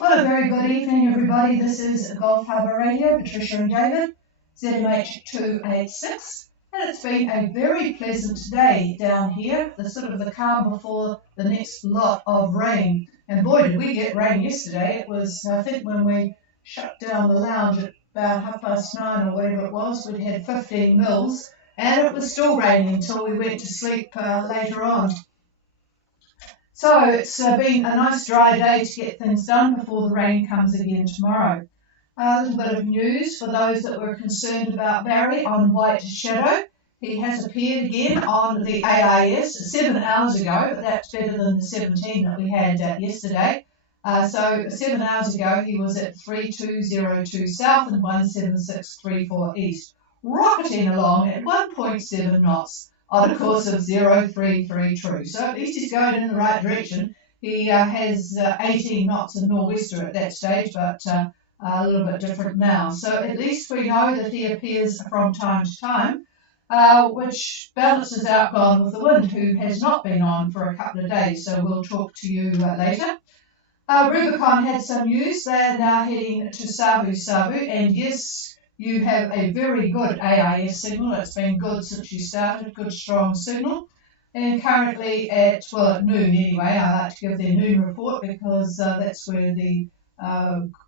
Well, a very good evening, everybody. This is Gulf Harbour Radio, Patricia and David, ZMH286. And it's been a very pleasant day down here, the calm before the next lot of rain. And boy, did we get rain yesterday. It was, I think, when we shut down the lounge at about 9:30 or whatever it was, we'd had 15 mils, and it was still raining until we went to sleep later on. So it's been a nice dry day to get things done before the rain comes again tomorrow. A little bit of news for those that were concerned about Barry on White Shadow. He has appeared again on the AIS 7 hours ago, but that's better than the 17 that we had yesterday. So 7 hours ago he was at 3202 south and 17634 east, rocketing along at 1.7 knots. On a course of 033 true. So at least he's going in the right direction. He has 18 knots of nor'wester at that stage, but a little bit different now. So at least we know that he appears from time to time, which balances out Gone with the Wind, who has not been on for a couple of days. So we'll talk to you later. Rubicon had some news. They're now heading to Savu, and yes, you have a very good AIS signal. It's been good since you started, good strong signal. And currently at noon anyway, I like to give their noon report because that's where the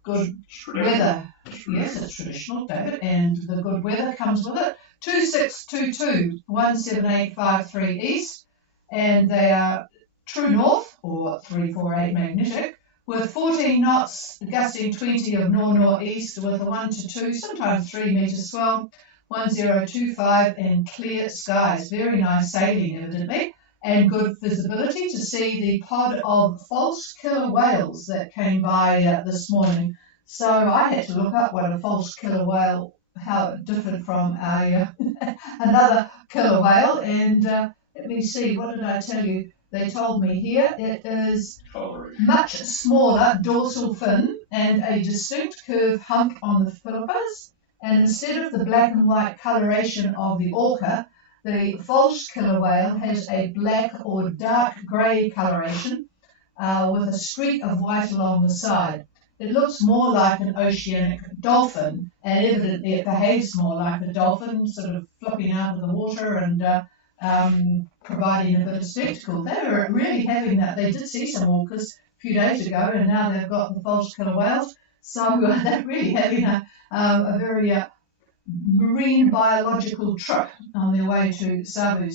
good weather, yes, it's traditional, David, and the good weather comes with it. 2622 17853 east, and they are true north, or 348 magnetic, with 14 knots, gusting 20 of north-northeast with a 1 to 2, sometimes 3 metres swell, 1025, and clear skies. Very nice sailing, evidently, and good visibility to see the pod of false killer whales that came by this morning. So I had to look up what a false killer whale, how it differed from another killer whale, and let me see, what did I tell you? They told me here it is much smaller dorsal fin and a distinct curved hump on the flippers, and instead of the black and white coloration of the orca, the false killer whale has a black or dark grey coloration with a streak of white along the side. It looks more like an oceanic dolphin, and evidently it behaves more like a dolphin, sort of flopping out of the water and providing a bit of spectacle. They were really having that. They did see some orcas a few days ago, and now they've got the false killer whales. So they're really having a very marine biological trip on their way to Savu.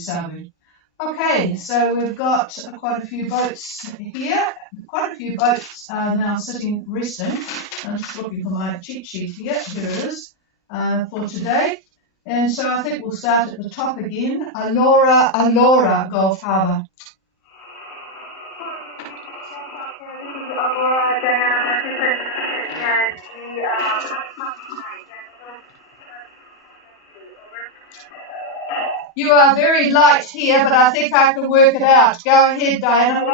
Okay, so we've got quite a few boats here. Quite a few boats are now sitting resting. I'm just looking for my cheat sheet here. Here it is for today. And so I think we'll start at the top again. Alora, Gulf Harbour. You are very light here, but I think I can work it out. Go ahead, Diana.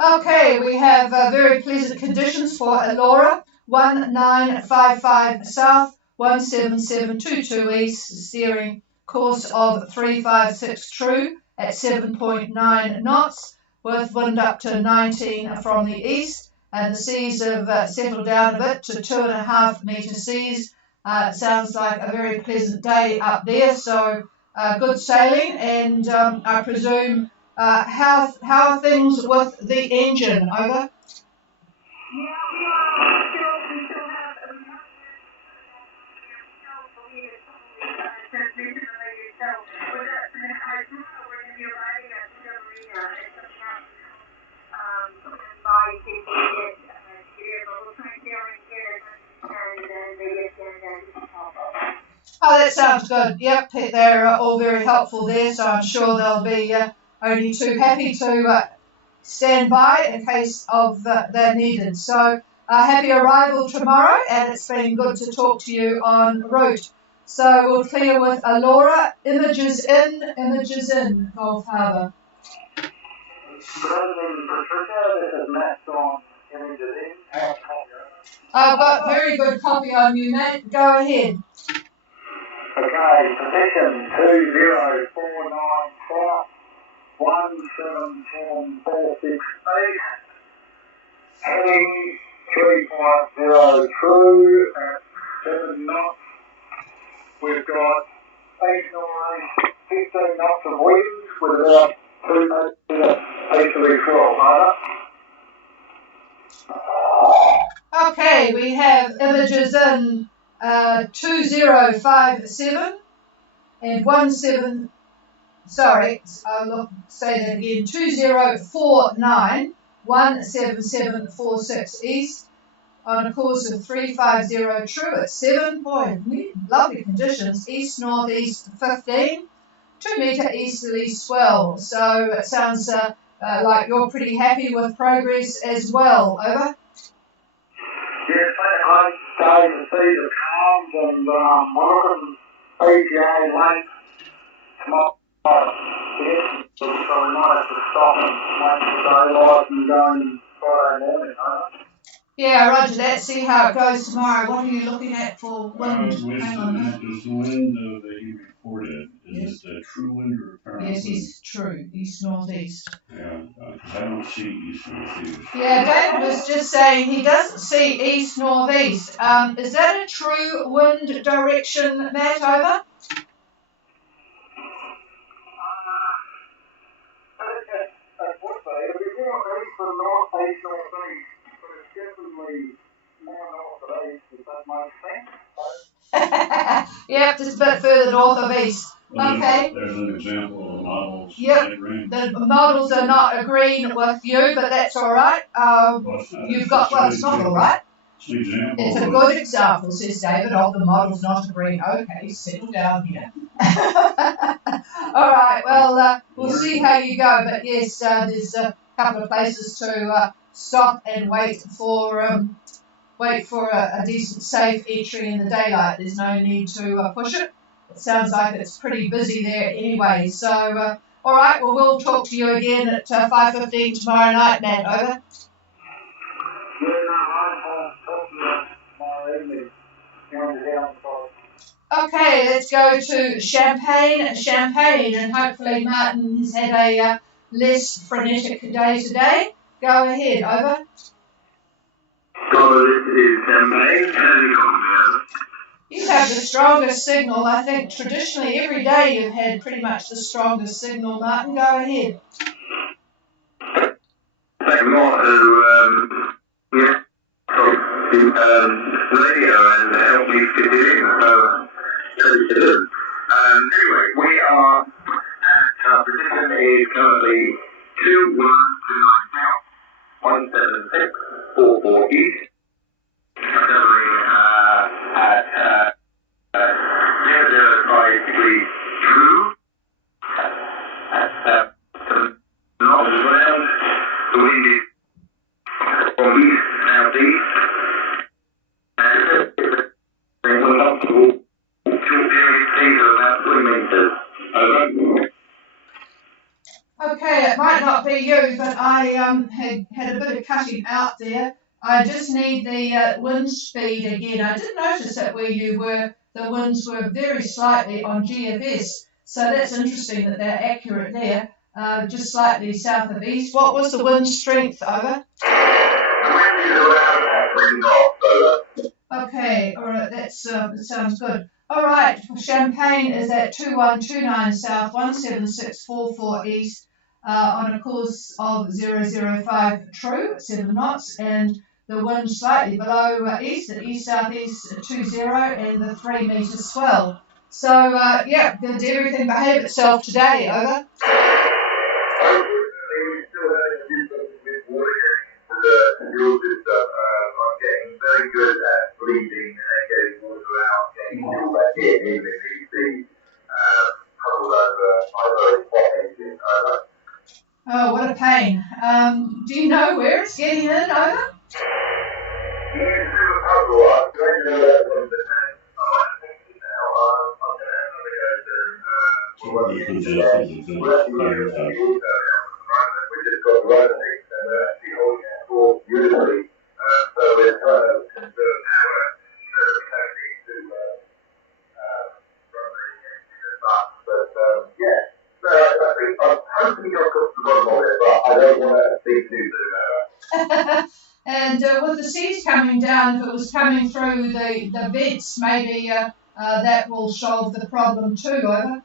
Okay, we have very pleasant conditions for Alora. 1955 south, 17722 east, steering course of 356 true at 7.9 knots, with wind up to 19 from the east, and the seas have settled down a bit to 2.5 metre seas. It sounds like a very pleasant day up there, so good sailing, and I presume how are things with the engine? Over. Oh, that sounds good. Yep, they're all very helpful there, so I'm sure they'll be only too happy to stand by in case of they're needed. So happy arrival tomorrow, and it's been good to talk to you en route. So we'll clear with Laura. Images in Gulf Harbour. Good evening, Patricia. This is Matt on Images in. I've got very good copy on you, mate. Go ahead. Okay, position 2049 south, 177,468, heading 350 true at 7 knots. We've got 8 knots, 15 knots of wind with about 2 easterly swell. Okay, we have images in 2057 and 17. Sorry, I'll say that again. 2049 17746 east on a course of 350 true at 7. Boy, lovely conditions. East northeast 15, 2 metre easterly swell. So it sounds like you're pretty happy with progress as well. Over. Yes, I started to see the calms and we're looking PGA late tomorrow. Yes, so we might have to stop and wait for daylight and go in Friday morning, Yeah, roger that. See how it goes tomorrow. What are you looking at for wind? Hang on. Does the wind that he reported, is it a true wind or apparent wind? Yes, he's true. East northeast. Yeah, because I don't see east northeast. Yeah, David was just saying he doesn't see east northeast. Is that a true wind direction, Matt? Over. Northeast, but it's definitely more north of east, if that makes sense. Yep, just a bit further north of east. Well, Okay. There's an example of models. Yep, the models are not agreeing with you, but that's all right. You've got, well, it's not all right. It's a good example, says David, of the models not agreeing. Okay, settle down here. All right, well, we'll see how you go. But yes, there's a couple of places to stop and wait for a decent, safe entry in the daylight. There's no need to push it. It sounds like it's pretty busy there anyway. So, all right, well, we'll talk to you again at 5:15 tomorrow night, Matt. Over. Okay, let's go to Champagne, and hopefully Martin has had a less frenetic day today. Go ahead, over. You have the strongest signal. I think traditionally every day you've had pretty much the strongest signal, Martin. Go ahead. Thank you more radio and help me fit it in. Anyway, we are at position is currently 2129 south, 17644 east. Covering at 005 degrees true. Not as well. The wind is from east southeast. And we're not to walk short periods, these are about 3 metres. Over. Okay, it might not be you, but I had a bit of cutting out there. I just need the wind speed again. I did notice that where you were, the winds were very slightly on GFS, so that's interesting that they're accurate there, just slightly south of east. What was the wind strength, over? Okay, all right, that sounds good. All right, Champagne is at 2129 south, 17644 east, on a course of 005 true, 7 knots, and the wind slightly below east, at east-southeast 20, and the 3 metre swell. So, yeah, did everything behave itself today, over? I'm getting very good at bleeding and getting water out, getting it all back hit even if DC huddled over engine over. Oh, what a pain. Do you know where it's getting in, over? Yeah, it's a bit of a puzzle. I'm going to know that one, but I'm thinking now. I'm going to go to We're actually looking at the auto now at the moment. We just got the rotor thing, and we're actually holding it for beautifully. So we're trying to conserve power so that we don't need to run the engine as much. But yeah, so I think I'm hoping I've got to the bottom of it, but I don't want to speak too soon about it. And with the seas coming down, if it was coming through the vents, maybe that will solve the problem too, over?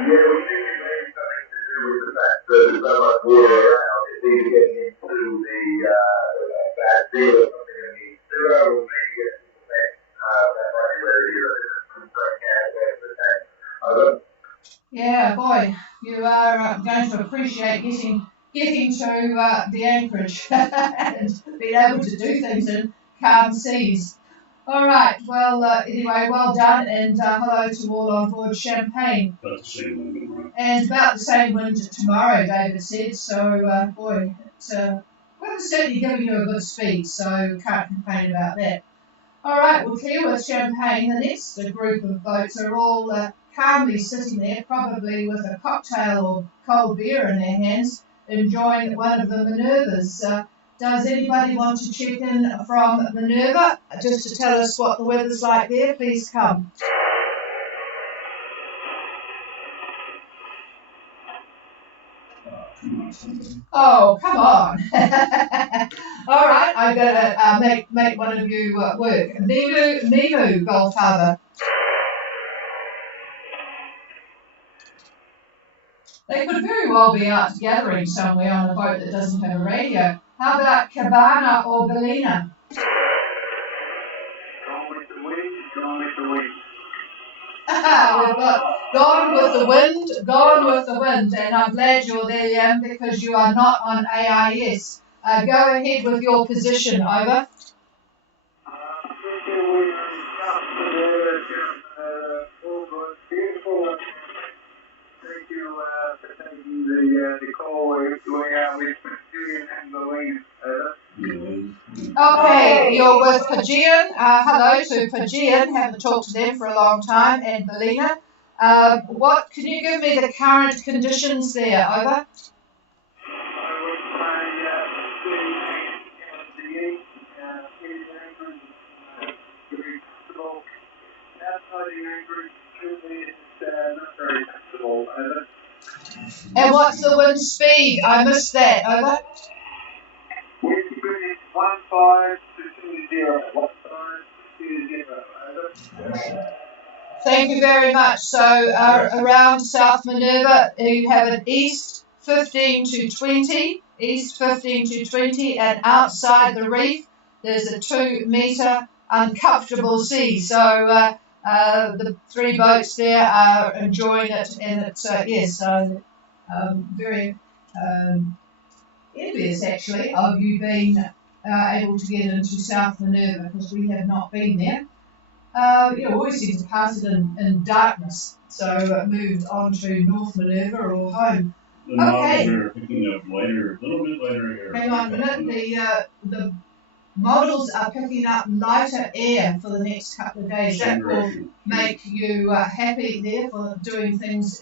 Yeah, we think it may be something to do with the fact that there's so much water around. It's either getting into the bad seal or something in the sewer, or maybe getting into the tank. That might be where the constraint has the tank. Over. Yeah, boy, you are going to appreciate getting to the anchorage and being able to do things in calm seas. All right, well, anyway, well done, and hello to all on board Champagne. About the same wind tomorrow. And about the same wind tomorrow, David said, so, boy, it's weather's certainly giving you a good speed, so can't complain about that. All right, well, here with Champagne, the next group of boats are all calmly sitting there, probably with a cocktail or cold beer in their hands, enjoying one of the Minervas. Does anybody want to check in from Minerva just to tell us what the weather's like there? Please come. Come on, somebody. Oh, come on. All right, I'm going to make one of you work. Mimu, Gulf Harbour. They could very well be out gathering somewhere on a boat that doesn't have a radio. How about Cabana or Bellina? Gone with the wind, gone with the wind. We've got Gone with the Wind, Gone with the Wind, and I'm glad you're there, Liam, because you are not on AIS. Go ahead with your position, over. Thank you for taking the call. We're going out with Julian and Lorraine. Okay, you're with Pagean. Hello to Pagean. Haven't talked to them for a long time. And Bellina. What can you give me the current conditions there? Over. And what's the wind speed? I missed that. Over. Wind speed 15 to 20. 15 to 0. Thank you very much. So around South Minerva, you have an east 15 to 20, east 15 to 20, and outside the reef, there's a 2-metre uncomfortable sea. So the three boats there are enjoying it, and it's, yes, very envious actually of you being able to get into South Minerva, because we have not been there. We always seem to pass it in darkness, so moved on to North Minerva or home. The models are picking up lighter, a little bit lighter air. Hang on a minute, the models are picking up lighter air for the next couple of days. That will make you happy there for doing things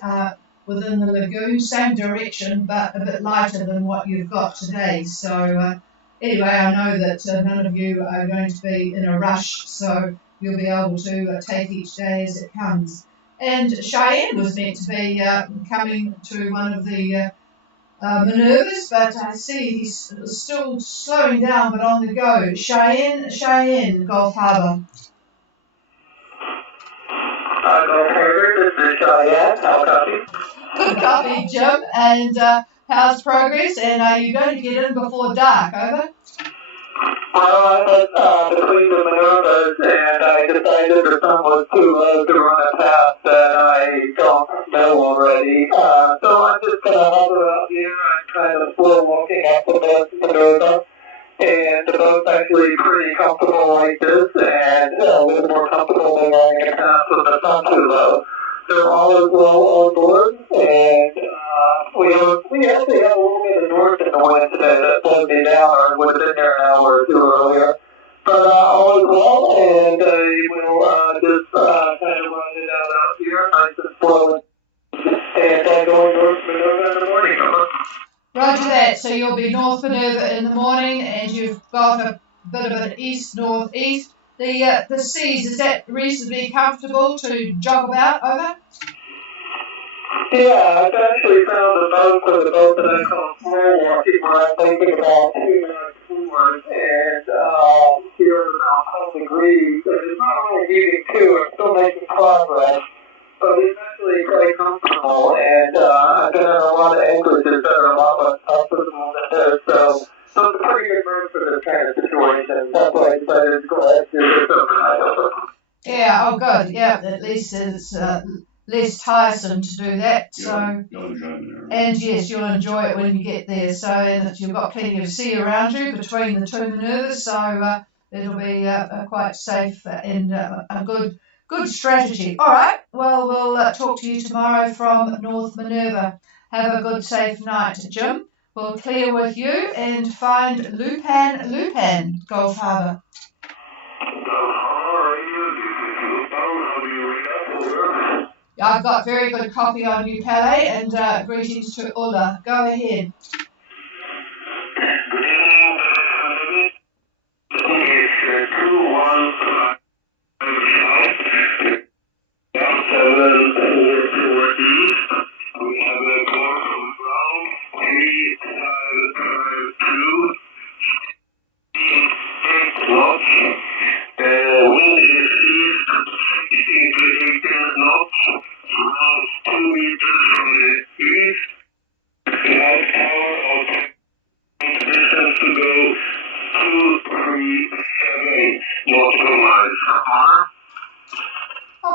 within the lagoon, same direction, but a bit lighter than what you've got today. So anyway, I know that none of you are going to be in a rush, so you'll be able to take each day as it comes. And Cheyenne was meant to be coming to one of the Minervas, but I see he's still slowing down, but on the go. Cheyenne, Gulf Harbour. Gulf Harbour, this is Cheyenne. How copy? Good copy, Jim. And how's progress? And are you going to get in before dark? Over. Between the Minervas, and I decided the sun was too low to run a path that I don't know already. So I'm just going to hover out here. I'm kind of slow walking up the Minerva, And the boat's actually pretty comfortable like this, and a little more comfortable than going in a path with the sun too low. So all is well on board, and we actually have a little bit of north in the wind today that slowed me down, or I would have been there an hour or two earlier. But all is well, and we'll just kind of run it out here, nice and slow, and going north in the morning. Roger that. So you'll be north Minerva in the morning, and you've got a bit of an east-northeast. The seas, is that reasonably comfortable to jog about over? Yeah, I've actually found a boat for the boat that I call small walking, where I'm thinking about 2 knots forward, and here is about 12 degrees, and it's not really heating too, I'm still making progress, but it's actually quite comfortable, and I've been in a lot of anchorages that are a lot less comfortable than this, so it's a pretty good boat for this kind of situation. That's why I decided to go ahead and do this overnight. Yeah, oh good, yeah, at least it's less tiresome to do that. So, and yes, you'll enjoy it when you get there. So, and you've got plenty of sea around you between the two Minervas, so it'll be quite safe and a good strategy. All right, well, we'll talk to you tomorrow from North Minerva. Have a good, safe night, Jim. We'll clear with you and find Lupan, Gulf Harbour. I've got very good copy on you, Pele, and greetings to Ulla. Go ahead.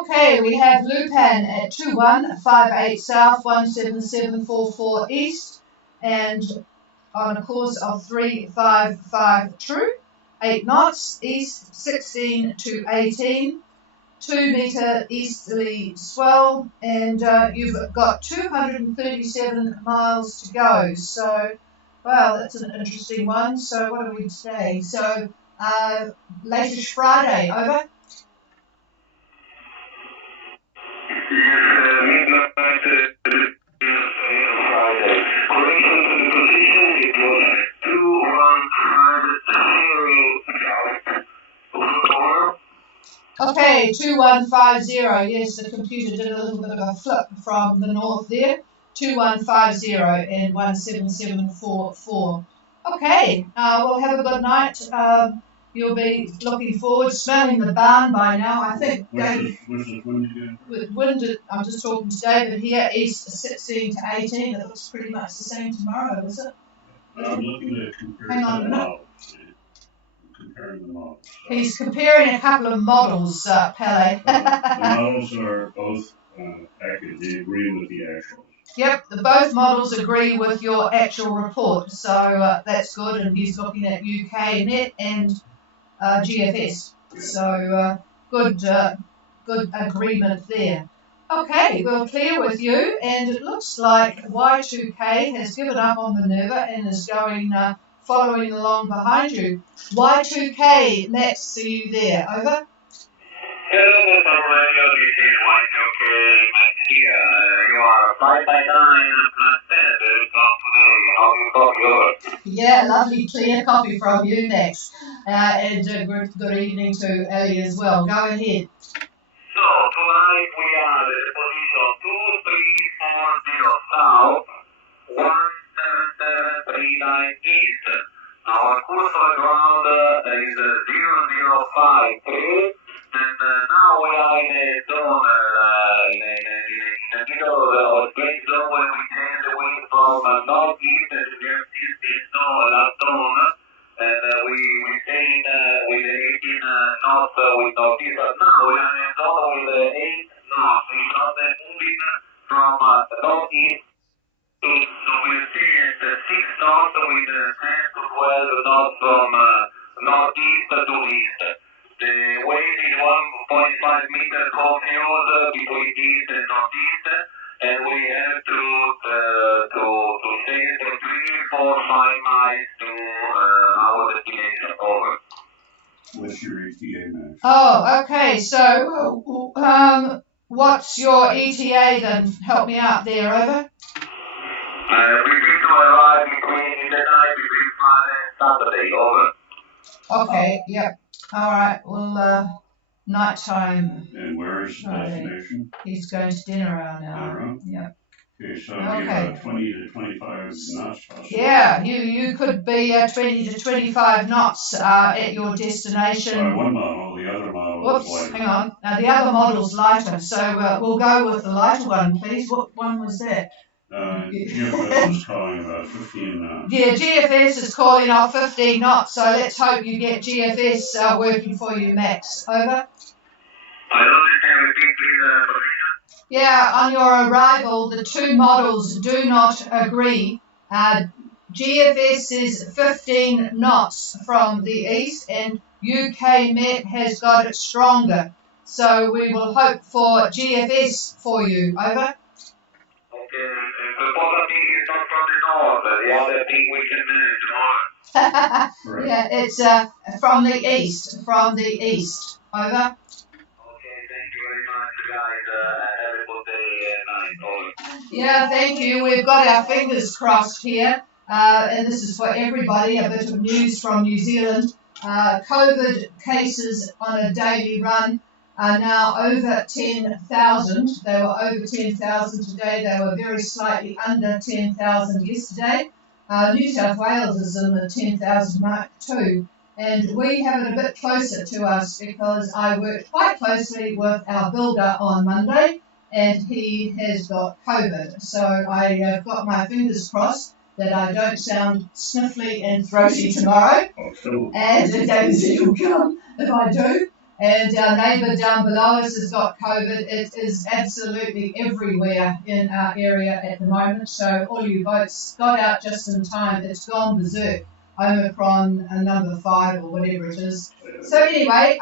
Okay, we have Lupan at 2158 South, 17744 East, and on a course of 355 true, 8 knots, east 16 to 18, 2 metre easterly swell, and you've got 237 miles to go. So, well, that's an interesting one. So what are we today? So, latest Friday, over. Okay, 2150. Yes, the computer did a little bit of a flip from the north there. 2150 and 17744. Okay, we'll have a good night. You'll be looking forward, smelling the barn by now. I think David, wind, I'm just talking to David here, east 16 to 18. It looks pretty much the same tomorrow, is it? I'm looking at Hang on a minute. Comparing the models. He's comparing a couple of models, Pele. The models are both accurate. They agree with the actuals. Yep, both models agree with your actual report, so that's good. And he's looking at UK Net and GFS, so good agreement there. Okay, we'll clear with you, and it looks like Y2K has given up on Minerva and is going following along behind you. Y2K, Matt, see you there. Over. Hello, Radio, this is Y2K, Matt here. You are 559 plus 10. There is one today. How do you call yours? Yeah, lovely clear copy from you, Max. And good evening to Ellie as well. Go ahead. So, tonight we are at position 2340 south, 17739 east. Our course of ground is 0053, and now we are in a zone, in the middle of a great zone where we tend to wind from northeast to northeast last zone, and we stay with 18 knots with northeast, but now we are in a zone with 8 knots. We are moving from northeast So we'll see at the 6 knots with 10 to 12 knots from northeast to east. The wind is 1.5 meters confused between east and northeast, and we have to stay for 3, 4, 5 miles to our destination. Over. What's your ETA max? Oh, okay. So, what's your ETA then? Help me out there. Over. We need to arrive in the night between Friday and Saturday. Over. Okay. Yep. All right. Well, nighttime. And where is the destination? He's going to dinner now. Dinner. Yep. Okay, so about 20 to 25 knots possible. Yeah, you could be 20 to 25 knots at your destination. One model, the other model is lighter. Hang on. The other model's lighter, so we'll go with the lighter one, please. What one was that? GFS is calling about 15 knots. Yeah, GFS is calling off 15 knots, so let's hope you get GFS working for you, Max. Over. I don't understand. Repeat, please, Yeah, on your arrival, the two models do not agree. GFS is 15 knots from the east, and UK Met has got it stronger. So we will hope for GFS for you. Over. Okay, the positive is not from the north. The other thing we can manage tomorrow. Right. Yeah, it's from the east. From the east. Over. Okay, thank you very much, guys. Have a good day and night. Over. Yeah, thank you. We've got our fingers crossed here, and this is for everybody. A bit of news from New Zealand. COVID cases on a daily run are now over 10,000. They were over 10,000 today. They were very slightly under 10,000 yesterday. New South Wales is in the 10,000 mark too. And we have it a bit closer to us because I worked quite closely with our builder on Monday, and he has got COVID. So I have got my fingers crossed that I don't sound sniffly and throaty tomorrow. And it will come if I do. And our neighbour down below us has got COVID. It is absolutely everywhere in our area at the moment. So all you votes got out just in time. It's gone berserk. Omicron number 5 or whatever it is. So anyway,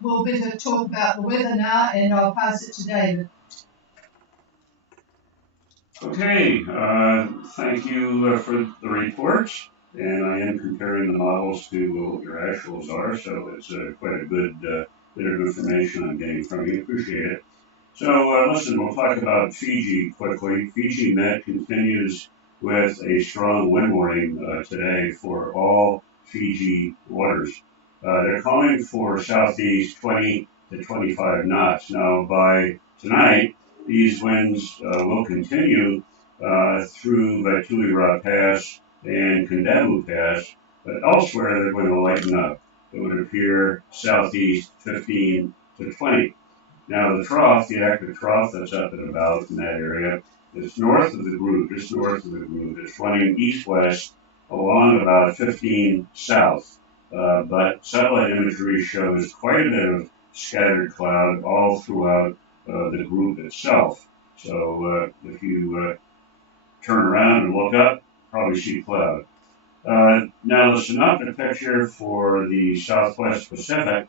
we'll better talk about the weather now, and I'll pass it to David. Okay, thank you for the reports, and I am comparing the models to what your actuals are, so it's quite a good bit of information I'm getting from you. Appreciate it. So listen, we'll talk about Fiji quickly. Fiji Met continues with a strong wind warning today for all Fiji waters. They're calling for southeast 20 to 25 knots. Now, by tonight, these winds will continue through Vaituira Pass and Kondamu Pass, but elsewhere they're going to lighten up. It would appear southeast 15 to 20. Now, the trough, the active trough that's up and about in that area, is north of the group, just north of the group. It's running east-west along about 15 south, but satellite imagery shows quite a bit of scattered cloud all throughout the group itself. So if you turn around and look up, probably see cloud. Now the synoptic picture for the Southwest Pacific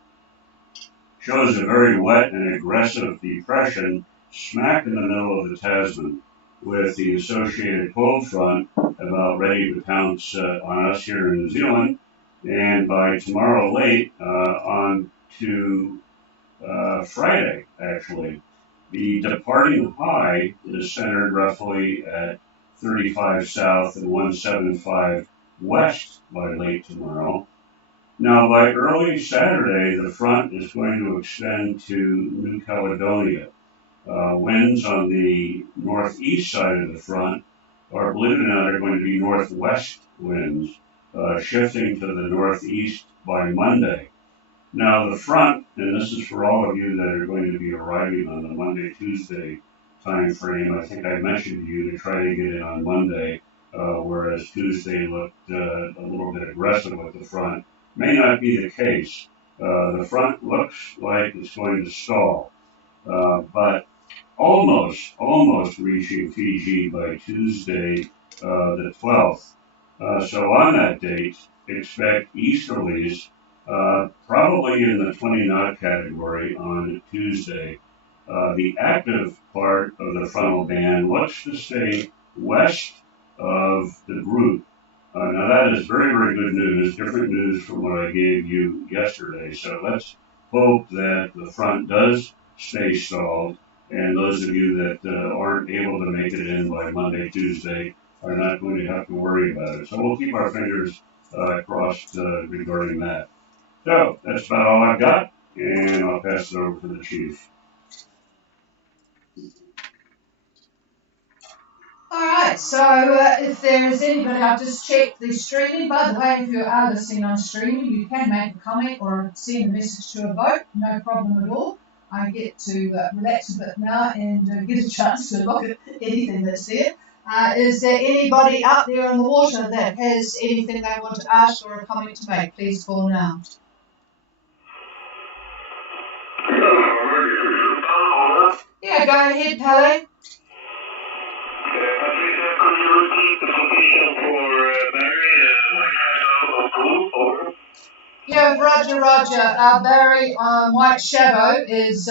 shows a very wet and aggressive depression smack in the middle of the Tasman, with the associated cold front about ready to pounce on us here in New Zealand, and by tomorrow late on to Friday, actually. The departing high is centered roughly at 35 south and 175 west by late tomorrow. Now, by early Saturday, the front is going to extend to New Caledonia. Winds on the northeast side of the front are, believe it or not, are going to be northwest winds, shifting to the northeast by Monday. Now, the front, and this is for all of you that are going to be arriving on the Monday-Tuesday time frame, I think I mentioned to you to try to get in on Monday, whereas Tuesday looked a little bit aggressive with the front. May not be the case. The front looks like it's going to stall, but almost reaching Fiji by Tuesday, the 12th. So on that date, expect easterlies, probably in the 20 knot category on Tuesday. The active part of the frontal band looks to stay west of the group. Now that is very, very good news, different news from what I gave you yesterday. So let's hope that the front does stay stalled, and those of you that aren't able to make it in by Monday, Tuesday are not going to have to worry about it. So we'll keep our fingers crossed regarding that. So that's about all I've got, and I'll pass it over to the chief. Alright, so if there is anybody, I've just checked the streaming. By the way, if you are listening on streaming, you can make a comment or send a message to a vote, no problem at all. I get to relax a bit now and get a chance to look at anything that's there. Is there anybody out there on the water that has anything they want to ask or a comment to make? Please call now. Yeah, go ahead, Pele. Could you repeat the location for Barry, Yeah, Roger. Barry White Shadow is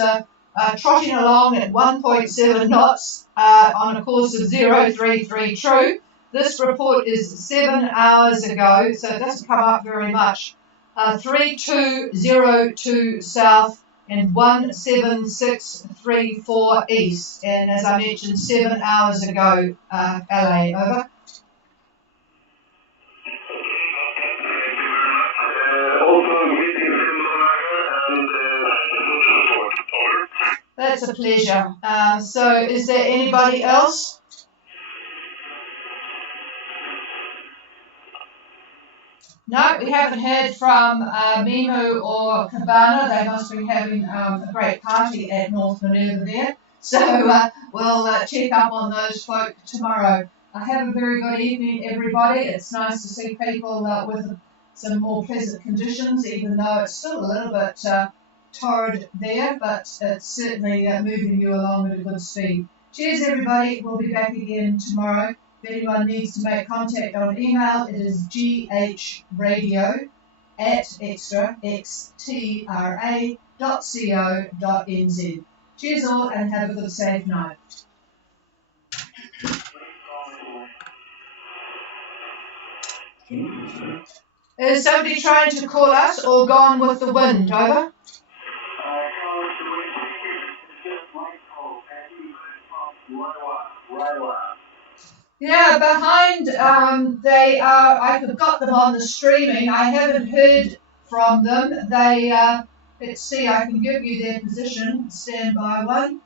trotting along at 1.7 knots on a course of 033 true. This report is 7 hours ago, so it doesn't come up very much. 3202 south and 17634 east. And as I mentioned, 7 hours ago, LA, over. That's a pleasure. So is there anybody else? No, we haven't heard from Mimu or Cabana. They must be having a great party at North Minerva there. So we'll check up on those folk tomorrow. Have a very good evening, everybody. It's nice to see people with some more pleasant conditions, even though it's still a little bit torrid there, but it's certainly moving you along at a good speed. Cheers, everybody. We'll be back again tomorrow. If anyone needs to make contact on email, it is ghradio@extra.co.nz. Cheers all and have a good safe night. Is somebody trying to call us or gone with the wind? Over. Yeah, behind they are. I've got them on the streaming. I haven't heard from them. They let's see. I can give you their position. Stand by one.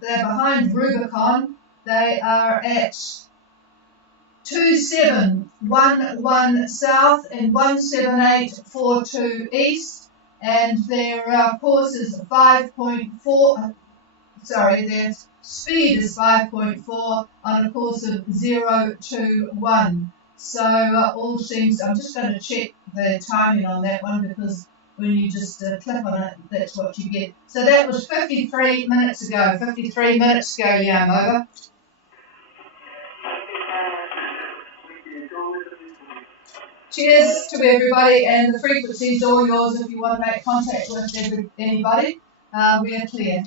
They're behind Rubicon. They are at 2711 south and 17842 east, and their course is 5.4. Sorry, their speed is 5.4 on a course of 021. So all seems. I'm just going to check the timing on that one because when you just click on it, that's what you get. So that was 53 minutes ago. 53 minutes ago, Yam, over. Cheers to everybody, and the frequency is all yours if you want to make contact with anybody. We are clear.